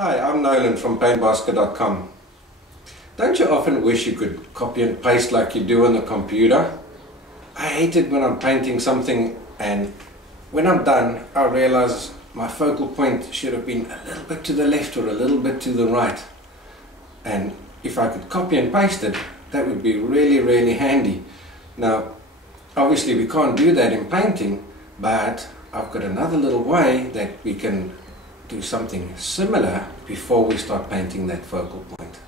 Hi, I'm Nolan from paintbasket.com. Don't you often wish you could copy and paste like you do on the computer? I hate it when I'm painting something and when I'm done I realize my focal point should have been a little bit to the left or a little bit to the right. And if I could copy and paste it, that would be really handy. Now, obviously we can't do that in painting, but I've got another little way that we can do something similar before we start painting that focal point.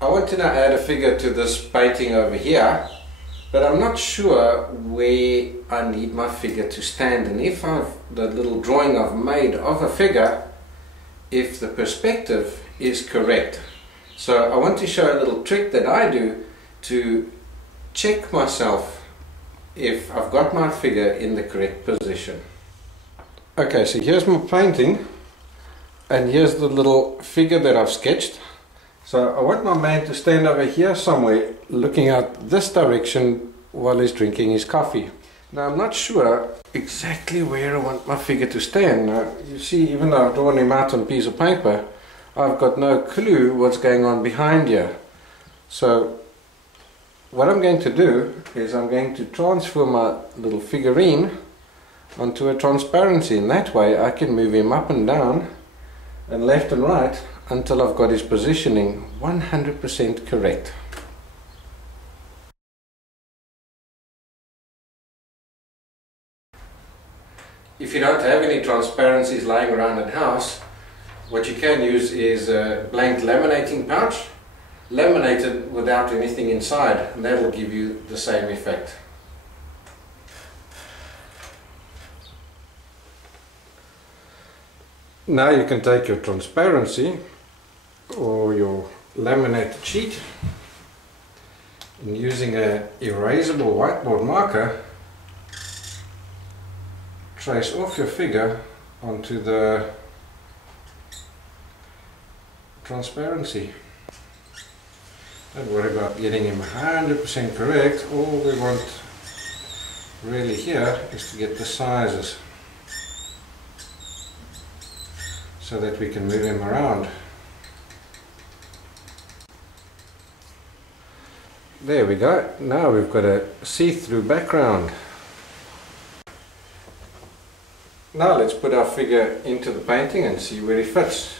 I want to now add a figure to this painting over here, but I'm not sure where I need my figure to stand, and if the little drawing I've made of a figure, if the perspective is correct. So I want to show a little trick that I do to check myself if I've got my figure in the correct position. Okay, so here's my painting. And here's the little figure that I've sketched. So I want my man to stand over here somewhere looking out this direction while he's drinking his coffee. Now I'm not sure exactly where I want my figure to stand. Now you see, even though I've drawn him out on a piece of paper, I've got no clue what's going on behind here. So what I'm going to do is I'm going to transfer my little figurine onto a transparency, and that way I can move him up and down and left and right until I've got his positioning 100% correct. If you don't have any transparencies lying around at house, what you can use is a blank laminating pouch, laminated without anything inside, and that will give you the same effect. Now you can take your transparency or your laminated sheet and using a erasable whiteboard marker trace off your figure onto the transparency. Don't worry about getting him 100% correct. All we want really here is to get the sizes, so that we can move him around. There we go. Now we've got a see-through background. Now let's put our figure into the painting and see where he fits.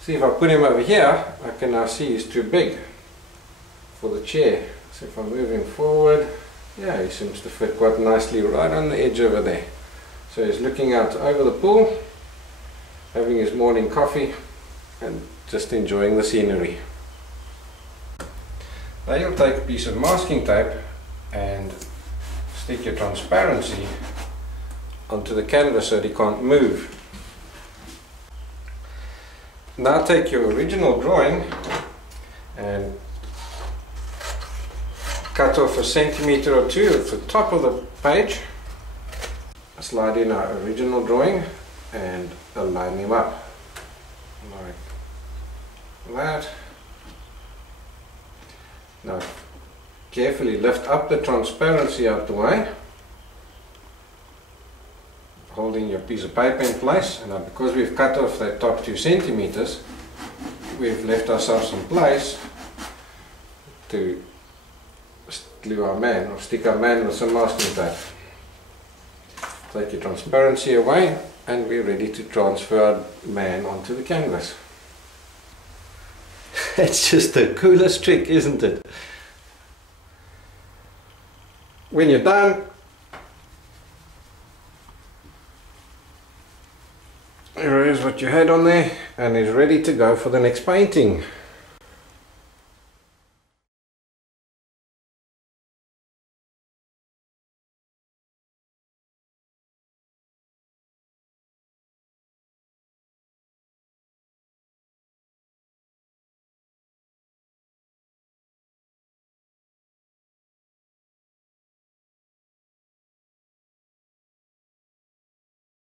See, if I put him over here, I can now see he's too big for the chair. So if I move him forward, yeah, he seems to fit quite nicely right on the edge over there. So he's looking out over the pool, having his morning coffee and just enjoying the scenery. Now you'll take a piece of masking tape and stick your transparency onto the canvas so that he can't move. Now take your original drawing and cut off 1 centimeter or 2 at the top of the page. Slide in our original drawing and align him up like that. Now carefully lift up the transparency out the way, holding your piece of paper in place. And now, because we've cut off that top 2 centimeters, we've left ourselves some place to glue our man or stick our man with some masking tape. Take your transparency away and we're ready to transfer our man onto the canvas. It's just the coolest trick, isn't it? When you're done, here is what you had on there, and is ready to go for the next painting.